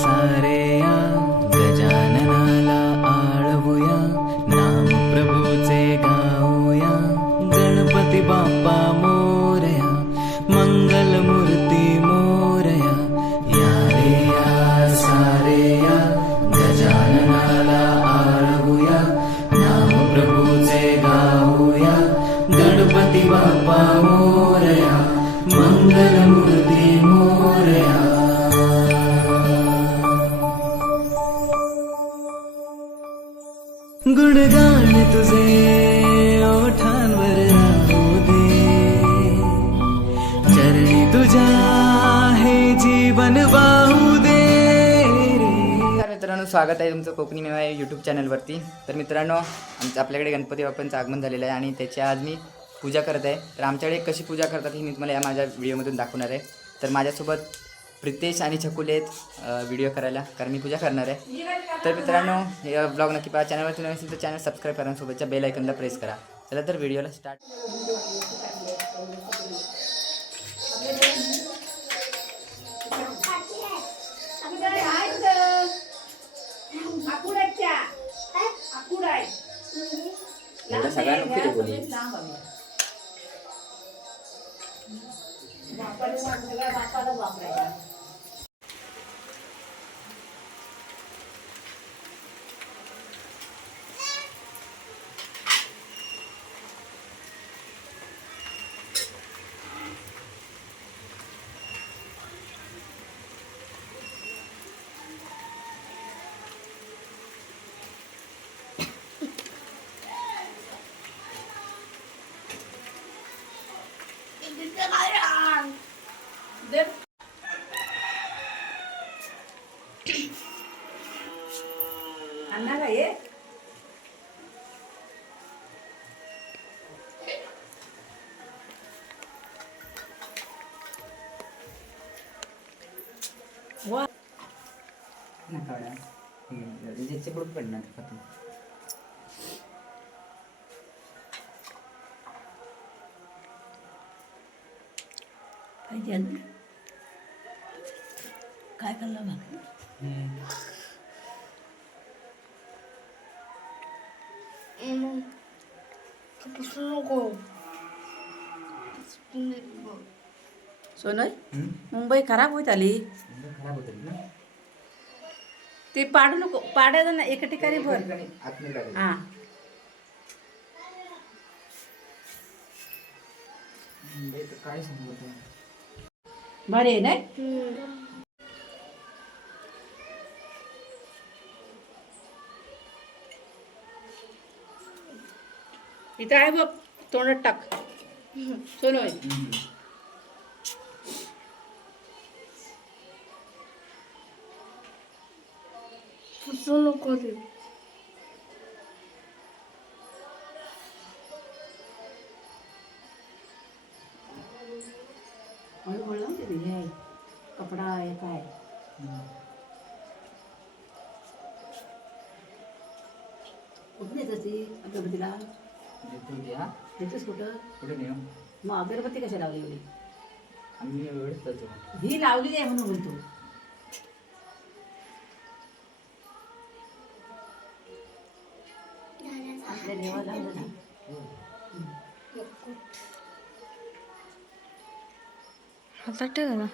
सारे गुणगान तुझे ओठांवर राहू दे. चरणी तुझ्या हे जीवन वाहू दे तर मित्रांनो स्वागत आहे तुमचं कोकणी मेवा यूट्यूब चॅनलवरती तर मित्रांनो आमचं आपल्याकडे गणपती बाप्पांचं आगमन झालेलं आहे आणि त्याची आज मी पूजा करत आहे. तर आमच्याकडे कशी पूजा करतात ही मी तुम्हाला या माझ्या व्हिडिओमधून दाखवणार आहे. तर माझ्यासोबत प्रितेश आणि छकुले आहेत व्हिडिओ करायला कारण मी पूजा करणार आहे. तर मित्रांनो हे. ब्लॉग नक्की पहा. चॅनलवरती नवीन असेल तर चॅनल सबस्क्राईब करा सोबतच्या बेल आयकनला प्रेस करा. चला तर व्हिडिओला स्टार्ट एवढं सगळ्या नको रे बोली आणणार आहे ज्याचे कुठं पडणार खतम. मग सोनय? मुंबई खराब होत आली ना ते पाडू नको. पाडायचं ना एका ठिकाणी भर. हा. काय सांगू आता. भारी आहे नाही इथं आहे बघ तोंडात टाक. सोनय हम्म. हळूहळू ना. ते हे आहे. कपडा आहे काय? कुठून येत ती? अगरबत्तीला? देतो की हा? येतेस कुठं? कुठे नेऊ? मग अगरबत्ती कशा लावली एवढी? आम्ही एवढेच करतो. ही लावली आहे म्हणून बोलतो आपल्या देवाला लावलं ना. हातात ठेवा ना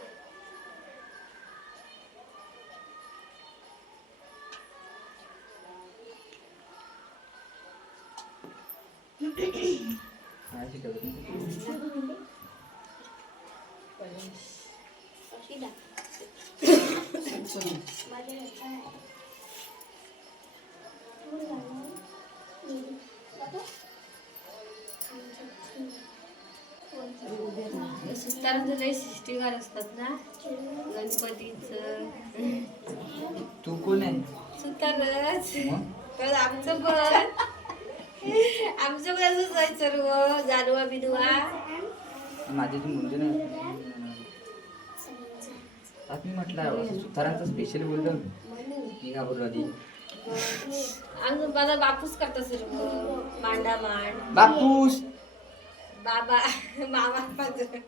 असतात ना गणपतीचं तू कोण आहे? सुतारच? तर आमचं पण. आमचं पण असंच आहे सर्व जानवा बिनवा माझी तू म्हणजे ना आता मी म्हटलं सुतारांचं स्पेशल बोललो. मी घाबरलो आधी? आमचं माझा बापूस करता सर्व मांडा मांड. बापूस! बाबा मामा माझं.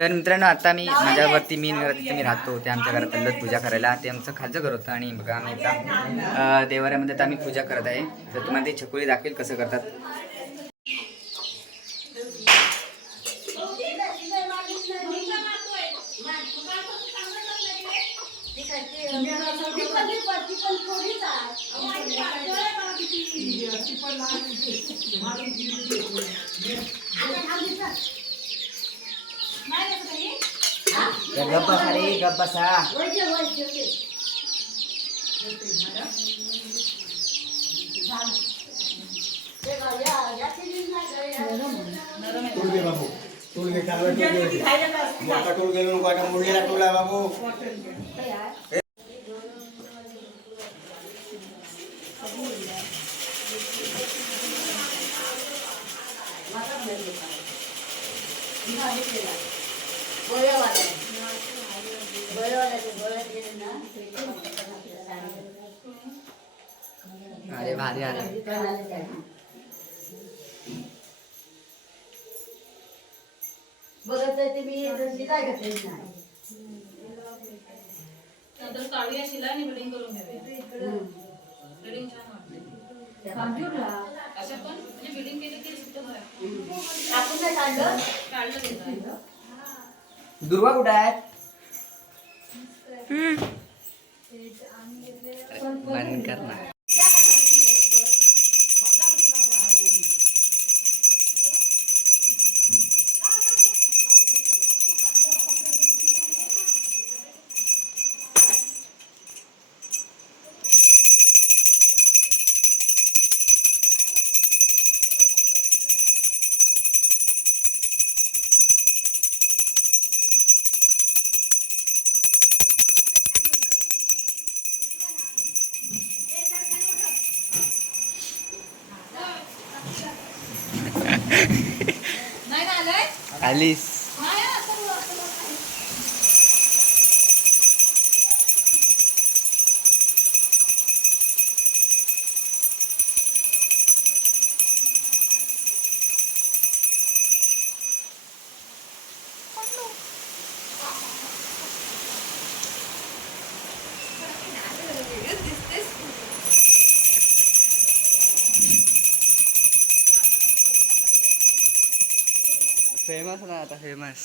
तर मित्रांनो आता मी माझ्यावरती मी घरात तिथे मी राहतो ते आमच्या घरात आलो पूजा करायला. ते आमचं खालचं घर होतं आणि बघा आम्ही आता देवाऱ्यामध्ये आता आम्ही पूजा करत आहे. तर तुम्हाला ती छकुली दाखवेल कसं करतात. गप्प बसा रे गप्प बसा. टोल घे बाबू. टोल घे चांगला टोल घे मोठा टोल गेलो नको आता. मुलगीला टोल आहे बाबू. अरे भारी आला. बघत आहे ते मी काय घातली नाही नंतर काढूया शिला आणि बिल्डिंग करून घेऊया. बिल्डिंग छान वाटते अशा पण? म्हणजे बिल्डिंग केली की सुद्धा बरं आपण नाही काढलं काढलं दुर्वा कुठं आहे? बंद कर Alice. फेमस ना आता फेमस